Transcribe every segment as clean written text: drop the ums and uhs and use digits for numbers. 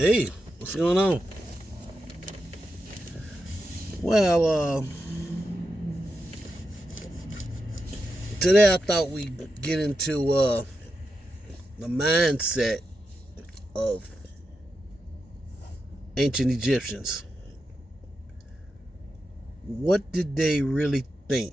Hey, what's going on? Well, today I thought we'd get into the mindset of ancient Egyptians. What did they really think?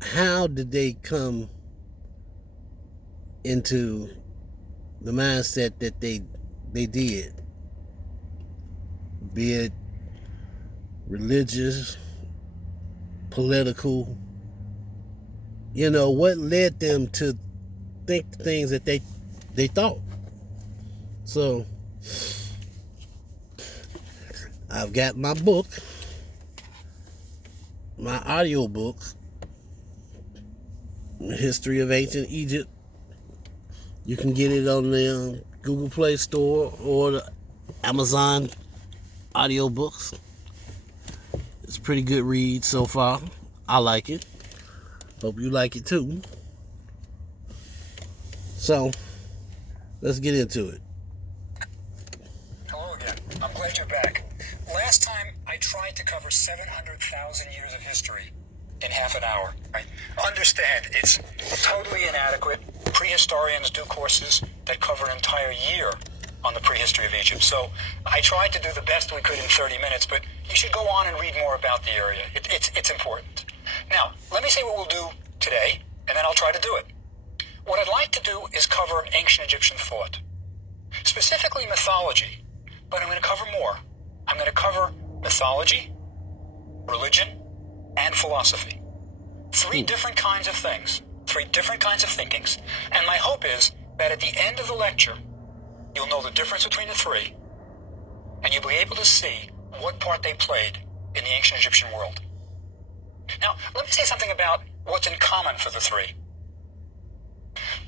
How did they come into the mindset that they did? Be it religious, political, what led them to think the things that they thought. So I've got my book, my audio book, History of Ancient Egypt. You can get it on the Google Play Store or the Amazon audiobooks. It's a pretty good read so far. I like it. Hope you like it too. So, let's get into it. Hello again. I'm glad you're back. Last time I tried to cover 700,000 years of history in half an hour. Right? Understand, it's totally inadequate. Prehistorians do courses that cover an entire year on the prehistory of Egypt. So I tried to do the best we could in 30 minutes, but you should go on and read more about the area. It's important. Now, let me say what we'll do today, and then I'll try to do it. What I'd like to do is cover ancient Egyptian thought, specifically mythology, but I'm going to cover more. I'm going to cover mythology, religion, and philosophy. Three different kinds of things, three different kinds of thinkings, and my hope is that at the end of the lecture, you'll know the difference between the three, and you'll be able to see what part they played in the ancient Egyptian world. Now, let me say something about what's in common for the three.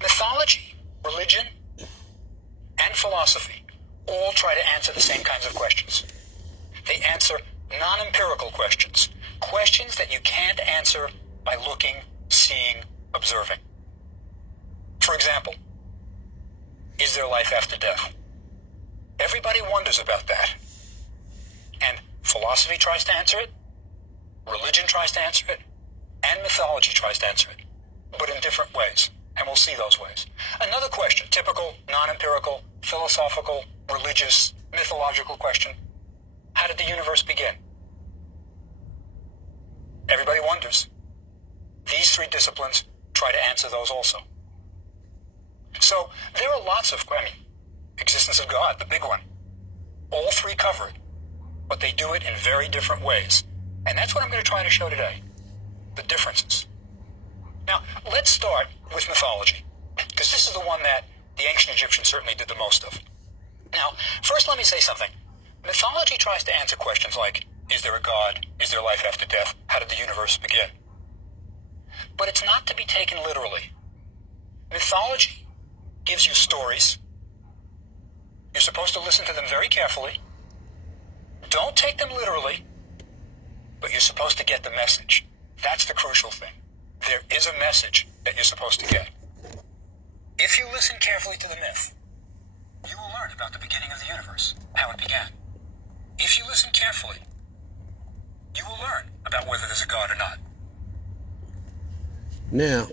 Mythology, religion, and philosophy all try to answer the same kinds of questions. They answer non-empirical questions, questions that you can't answer by looking, seeing, observing. For example, is there life after death? Everybody wonders about that. And philosophy tries to answer it, religion tries to answer it, and mythology tries to answer it, but in different ways. And we'll see those ways. Another question, typical, non-empirical, philosophical, religious, mythological question. How did the universe begin? Everybody wonders. These three disciplines try to answer those also. So there are lots of, existence of God, the big one. All three cover it, but they do it in very different ways. And that's what I'm going to try to show today, the differences. Now, let's start with mythology, because this is the one that the ancient Egyptians certainly did the most of. Now, first let me say something. Mythology tries to answer questions like, is there a God? Is there life after death? How did the universe begin? But it's not to be taken literally. Mythology gives you stories. You're supposed to listen to them very carefully. Don't take them literally, but you're supposed to get the message. That's the crucial thing. There is a message that you're supposed to get. If you listen carefully to the myth, you will learn about the beginning of the universe, how it began. If you listen carefully, you will learn about whether there's a God or not. Now,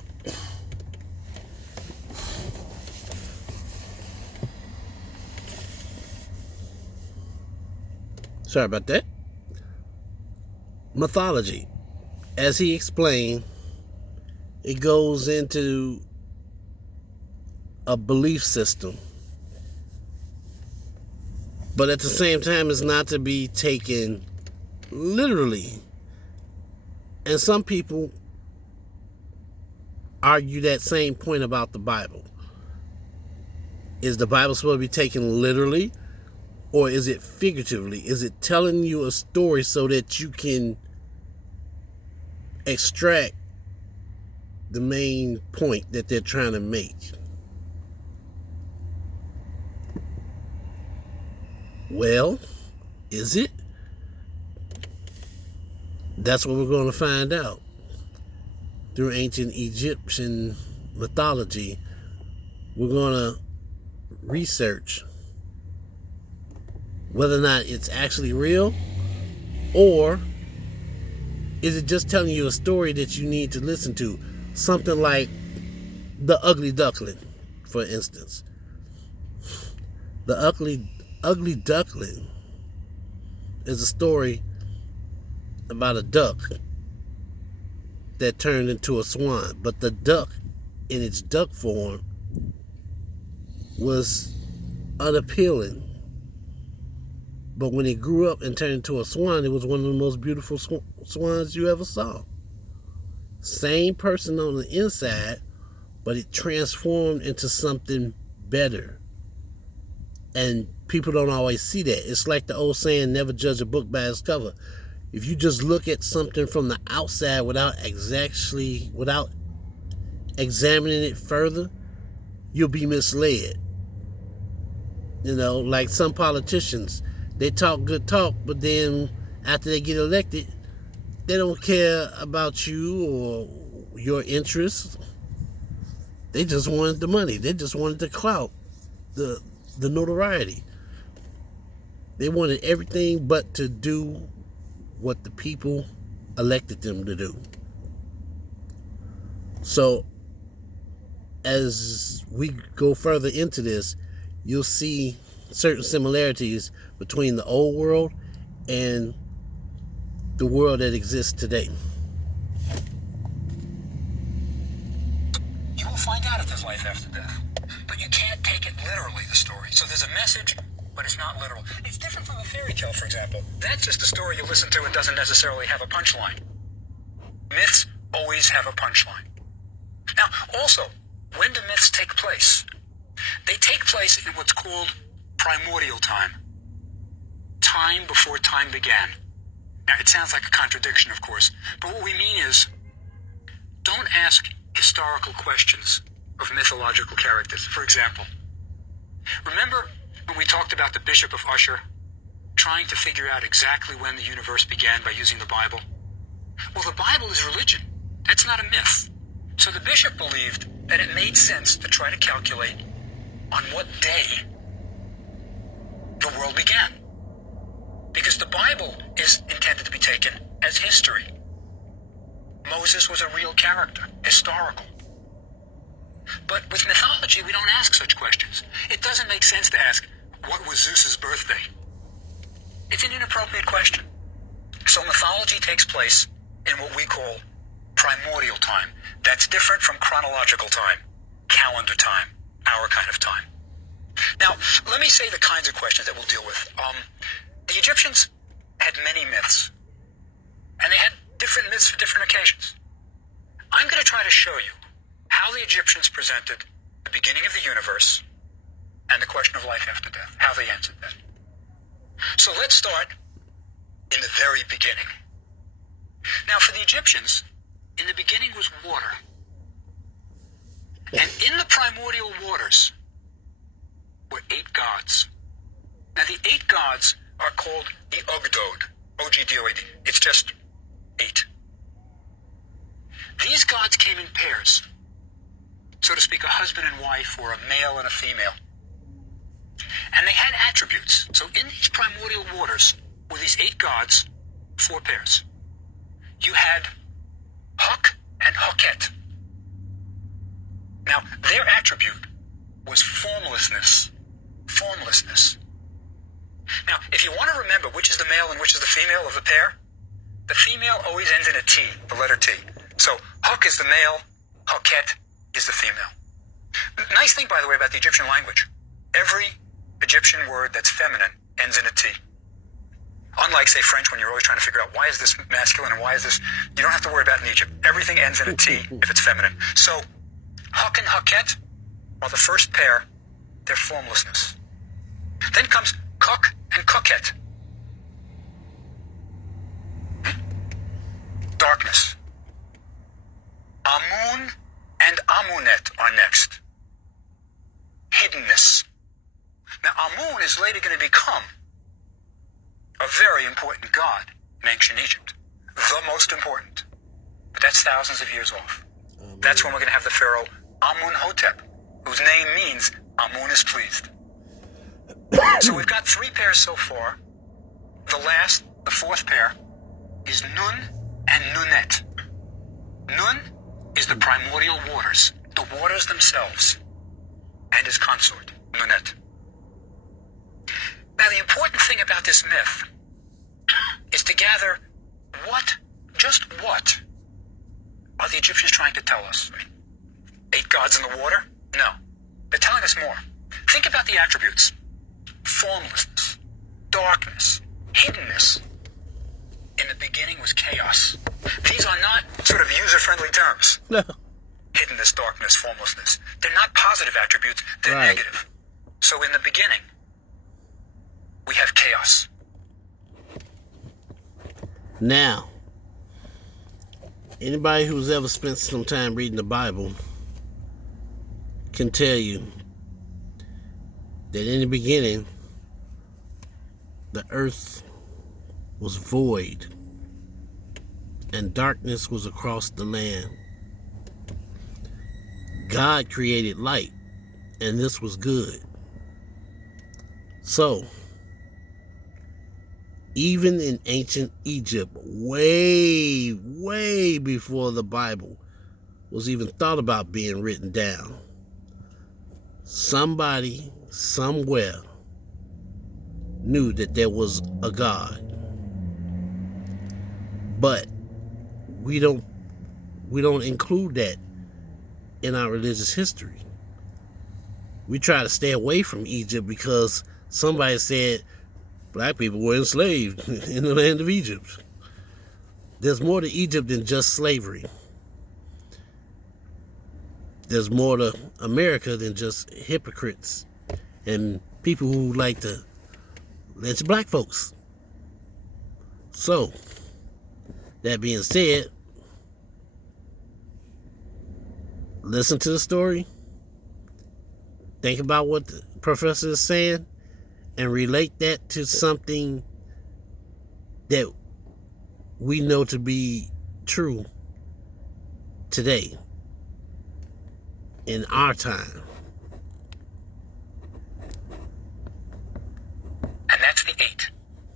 sorry about that. Mythology, as he explained, it goes into a belief system. But at the same time, it's not to be taken literally. And some people argue that same point about the Bible. Is the Bible supposed to be taken literally, or is it figuratively? Is it telling you a story so that you can extract the main point that they're trying to make? Well, is it? That's what we're going to find out through ancient Egyptian mythology. We're going to research whether or not it's actually real, or is it just telling you a story that you need to listen to? Something like The Ugly Duckling, for instance. The Ugly Duckling is a story about a duck that turned into a swan. But the duck, in its duck form, was unappealing. But when it grew up and turned into a swan, it was one of the most beautiful swans you ever saw. Same person on the inside, but it transformed into something better. And people don't always see that. It's like the old saying, never judge a book by its cover. If you just look at something from the outside without examining it further, you'll be misled. You know, like some politicians, they talk good talk, but then after they get elected, they don't care about you or your interests. They just wanted the money. They just wanted the clout, the notoriety. They wanted everything but to do what the people elected them to do. So, as we go further into this, you'll see certain similarities between the old world and the world that exists today. You will find out if there's life after death. But you can't take it literally, the story. So there's a message, but it's not literal. It's different from a fairy tale, for example. That's just a story you listen to and doesn't necessarily have a punchline. Myths always have a punchline. Now, also, when do myths take place? They take place in what's called primordial time. Time before time began. Now, it sounds like a contradiction, of course, but what we mean is, don't ask historical questions of mythological characters. For example, remember when we talked about the Bishop of Usher trying to figure out exactly when the universe began by using the Bible? Well, the Bible is religion. That's not a myth. So the bishop believed that it made sense to try to calculate on what day the world began. Because the Bible is intended to be taken as history. Moses was a real character, historical. But with mythology, we don't ask such questions. It doesn't make sense to ask, what was Zeus's birthday? It's an inappropriate question. So mythology takes place in what we call primordial time. That's different from chronological time, calendar time, our kind of time. Now, let me say the kinds of questions that we'll deal with. The Egyptians had many myths, and they had different myths for different occasions. I'm going to try to show you how the Egyptians presented the beginning of the universe and the question of life after death, how they answered that. So let's start in the very beginning. Now, for the Egyptians, in the beginning was water. And in the primordial waters were 8 gods. Now, the 8 gods are called the Ogdoad, O-G-D-O-A-D. It's just 8. These gods came in pairs, so to speak, a husband and wife, or a male and a female. And they had attributes. So in these primordial waters were these 8 gods, 4 pairs. You had Huk and Huket. Now, their attribute was formlessness. Formlessness. Now, if you want to remember which is the male and which is the female of the pair, the female always ends in a T, the letter T. So, Huk is the male, Huket is the female. Nice thing, by the way, about the Egyptian language. Every Egyptian word that's feminine ends in a T. Unlike, say, French, when you're always trying to figure out why is this masculine and why is this... You don't have to worry about it in Egypt. Everything ends in a T if it's feminine. So, Huk and Huket are the first pair. They're formlessness. Then comes Kuk and Kuket. Darkness. Amun and Amunet are next. Hiddenness. Now, Amun is later going to become a very important god in ancient Egypt. The most important. But that's thousands of years off. That's when we're going to have the pharaoh Amunhotep, whose name means Amun is pleased. So we've got 3 pairs so far. The fourth pair, is Nun and Nunet. Nun is the primordial waters, the waters themselves, and his consort, Nunet. Now, the important thing about this myth is to gather just what are the Egyptians trying to tell us? 8 gods in the water? No. They're telling us more. Think about the attributes. Formlessness, darkness, hiddenness. In the beginning was chaos. These are not sort of user-friendly terms. No. Hiddenness, darkness, formlessness. They're not positive attributes. They're Right. negative. So in the beginning, we have chaos. Now, anybody who's ever spent some time reading the Bible can tell you that in the beginning, the earth was void and darkness was across the land. God created light, and this was good. So, even in ancient Egypt, way, way before the Bible was even thought about being written down, somebody, somewhere, knew that there was a God. But we don't include that in our religious history. We try to stay away from Egypt because somebody said black people were enslaved in the land of Egypt. There's more to Egypt than just slavery. There's more to America than just hypocrites and people who like to lynch black folks. So, that being said, listen to the story, think about what the professor is saying, and relate that to something that we know to be true today, in our time. And that's the 8.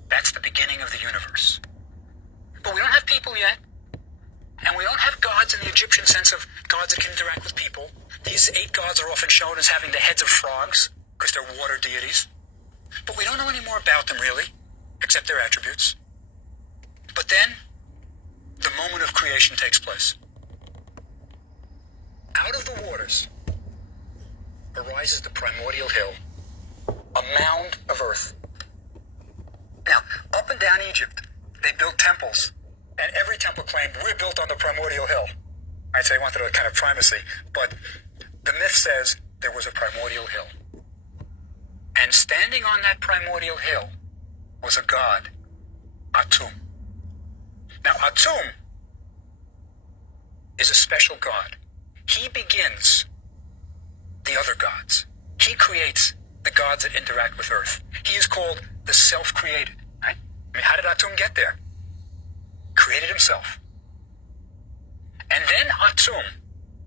That's the beginning of the universe. But we don't have people yet. And we don't have gods in the Egyptian sense of gods that can interact with people. These 8 gods are often shown as having the heads of frogs, because they're water deities. But we don't know any more about them, really, except their attributes. But then, the moment of creation takes place. Out of the waters arises the primordial hill, a mound of earth. Now, up and down Egypt, they built temples, and every temple claimed, we're built on the primordial hill. I'd say they wanted a kind of primacy, but the myth says there was a primordial hill. And standing on that primordial hill was a god, Atum. Now, Atum is a special god. He begins the other gods. He creates the gods that interact with Earth. He is called the self-created, right? I mean, how did Atum get there? Created himself. And then Atum,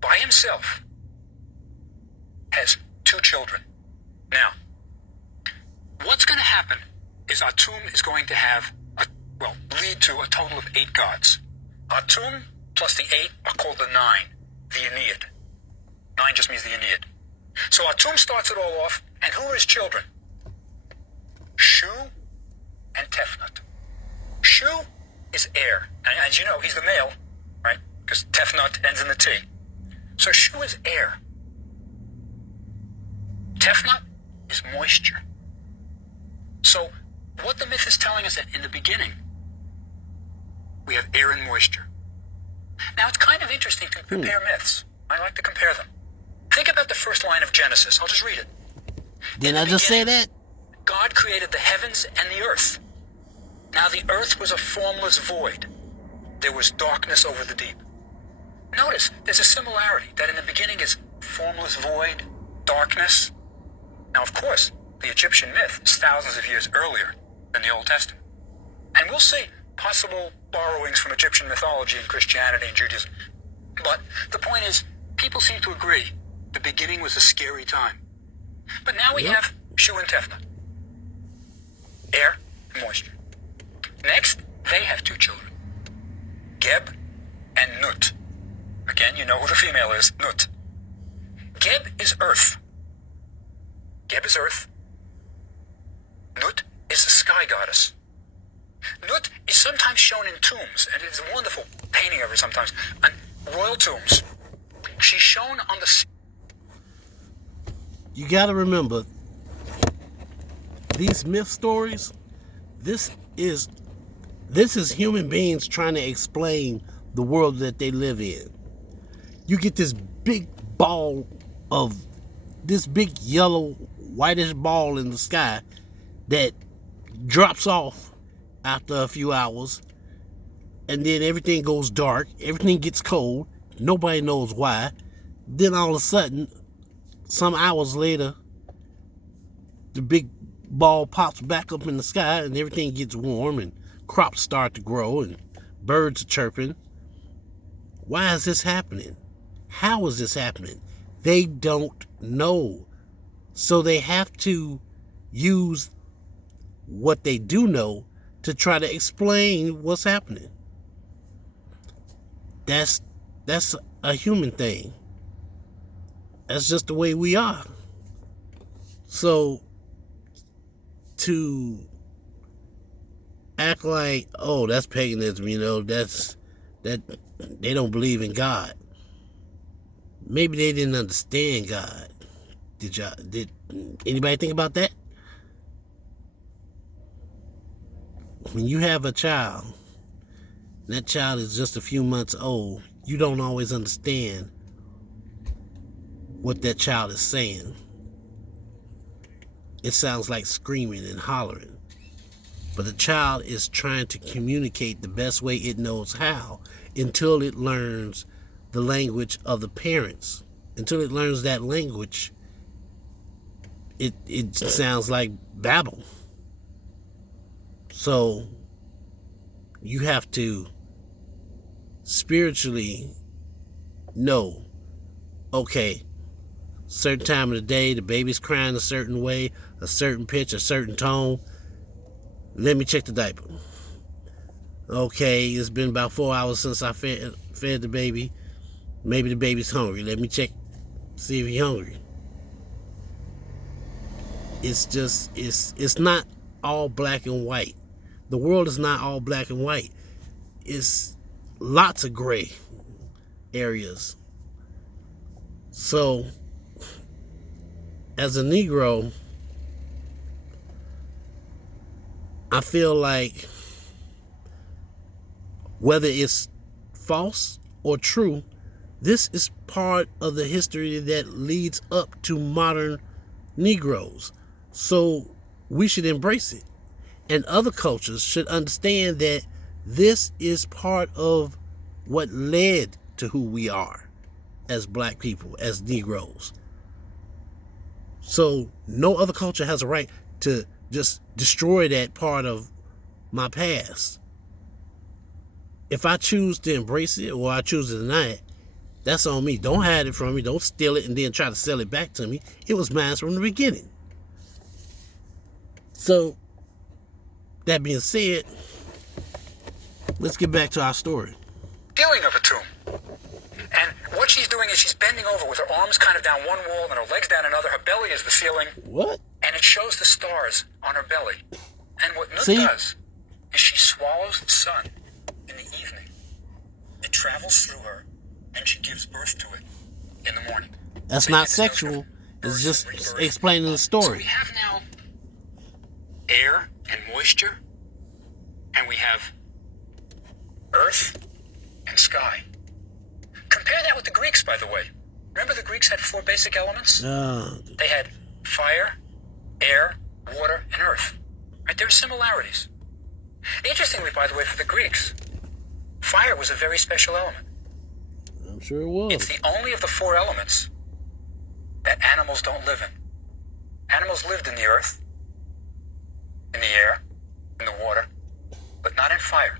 by himself, has 2 children. Now, what's going to happen is Atum is going to have, lead to a total of 8 gods. Atum plus the 8 are called the 9, the Ennead. 9 just means the Ennead. So Atum starts it all off, and who are his children? Shu and Tefnut. Shu is air, and as you know, he's the male, right? Because Tefnut ends in the T. So Shu is air. Tefnut is moisture. So what the myth is telling us that in the beginning, we have air and moisture. Now, it's kind of interesting to compare myths. I like to compare them. Think about the first line of Genesis. I'll just read it. Didn't I just say that? God created the heavens and the earth. Now the earth was a formless void. There was darkness over the deep. Notice, there's a similarity that in the beginning is formless void, darkness. Now, of course, the Egyptian myth is thousands of years earlier than the Old Testament. And we'll see possible borrowings from Egyptian mythology and Christianity and Judaism. But the point is, people seem to agree the beginning was a scary time. But now we have Shu and Tefnut. air, and moisture. Next, they have two children, Geb and Nut. Again, you know who the female is, Nut. Geb is earth. Geb is earth. Nut is the sky goddess. Nut is sometimes shown in tombs, and it's a wonderful painting of her sometimes, on royal tombs. She's shown on the... You gotta remember, these myth stories, this is human beings trying to explain the world that they live in. You get this big ball of, this big yellow whitish ball in the sky that drops off after a few hours, and then everything goes dark, everything gets cold, nobody knows why. Then all of a sudden, some hours later, the big ball pops back up in the sky and everything gets warm and crops start to grow and birds are chirping. Why is this happening? How is this happening? They don't know. So they have to use what they do know to try to explain what's happening. That's a human thing. That's just the way we are. So to act like, oh, that's paganism, that they don't believe in God. Maybe they didn't understand God. Did anybody think about that? When you have a child, that child is just a few months old, you don't always understand what that child is saying. It sounds like screaming and hollering. But the child is trying to communicate the best way it knows how until it learns the language of the parents. Until it learns that language, it sounds like babble. So you have to spiritually know, okay, certain time of the day, the baby's crying a certain way, a certain pitch, a certain tone. Let me check the diaper. Okay, it's been about 4 hours since I fed the baby. Maybe the baby's hungry. Let me check, see if he's hungry. It's not all black and white. The world is not all black and white. It's lots of gray areas. So, as a Negro, I feel like whether it's false or true, this is part of the history that leads up to modern Negroes. So we should embrace it. And other cultures should understand that this is part of what led to who we are as black people, as Negroes. So no other culture has a right to just destroy that part of my past. If I choose to embrace it or I choose to deny it, that's on me. Don't hide it from me. Don't steal it and then try to sell it back to me. It was mine from the beginning. So, that being said, let's get back to our story. Ceiling of a tomb. And what she's doing is she's bending over with her arms kind of down one wall and her legs down another. Her belly is the ceiling. What? And it shows the stars on her belly. And what Nut See? does is she swallows the sun in the evening. It travels through her and she gives birth to it in the morning. That's So not you get this notion sexual. of It's birth, just rebirth. explaining the So we story. have now air and moisture, and we have earth and sky. Compare that with the Greeks, by the way. Remember the Greeks had 4 basic elements? They had fire, air, water, and earth. Right? There are similarities. Interestingly, by the way, for the Greeks, fire was a very special element. I'm sure it was. It's the only of the 4 elements that animals don't live in. Animals lived in the earth, in the air, in the water, but not in fire.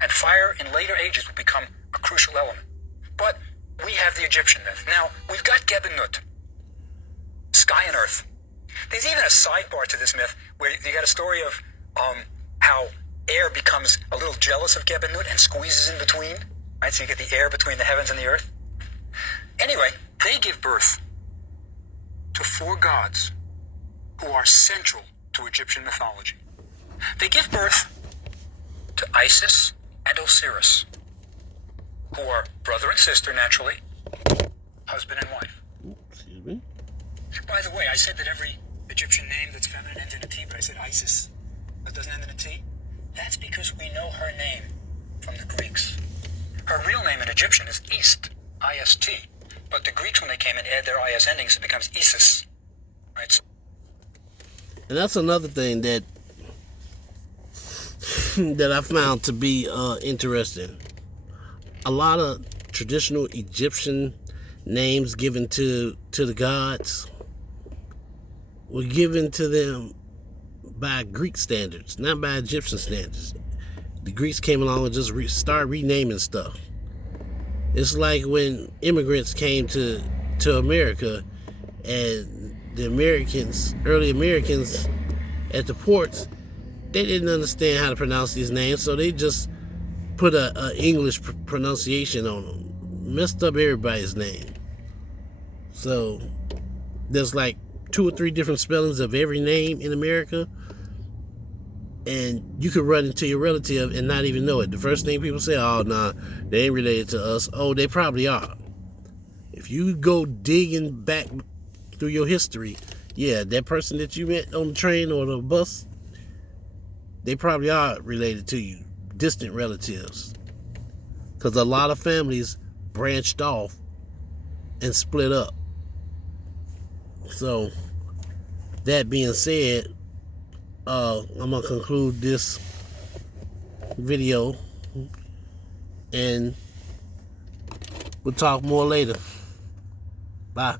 And fire in later ages would become a crucial element. But we have the Egyptian myth. Now, we've got Geb and Nut, sky and earth. There's even a sidebar to this myth where you got a story of how air becomes a little jealous of Gebenut and squeezes in between, right? So you get the air between the heavens and the earth. Anyway, they give birth to 4 gods who are central to Egyptian mythology. They give birth to Isis and Osiris, who are brother and sister, naturally, husband and wife. Excuse me. By the way, I said that every Egyptian name that's feminine ends in a T, but I said Isis, that doesn't end in a T. That's because we know her name from the Greeks. Her real name in Egyptian is Ist, I-S-T. But the Greeks, when they came and add their I-S endings, it becomes Isis. Right? And that's another thing that I found to be interesting. A lot of traditional Egyptian names given to the gods were given to them by Greek standards, not by Egyptian standards. The Greeks came along and just started renaming stuff. It's like when immigrants came to America, and the early Americans at the ports, they didn't understand how to pronounce these names, so they just put a English pronunciation on them. Messed up everybody's name. So there's like 2 or 3 different spellings of every name in America, and you could run into your relative and not even know it. The first thing people say, oh, nah, they ain't related to us. Oh, they probably are. If you go digging back through your history, yeah, that person that you met on the train or the bus, they probably are related to you, distant relatives. Because a lot of families branched off and split up. So, that being said, I'm going to conclude this video, and we'll talk more later. Bye.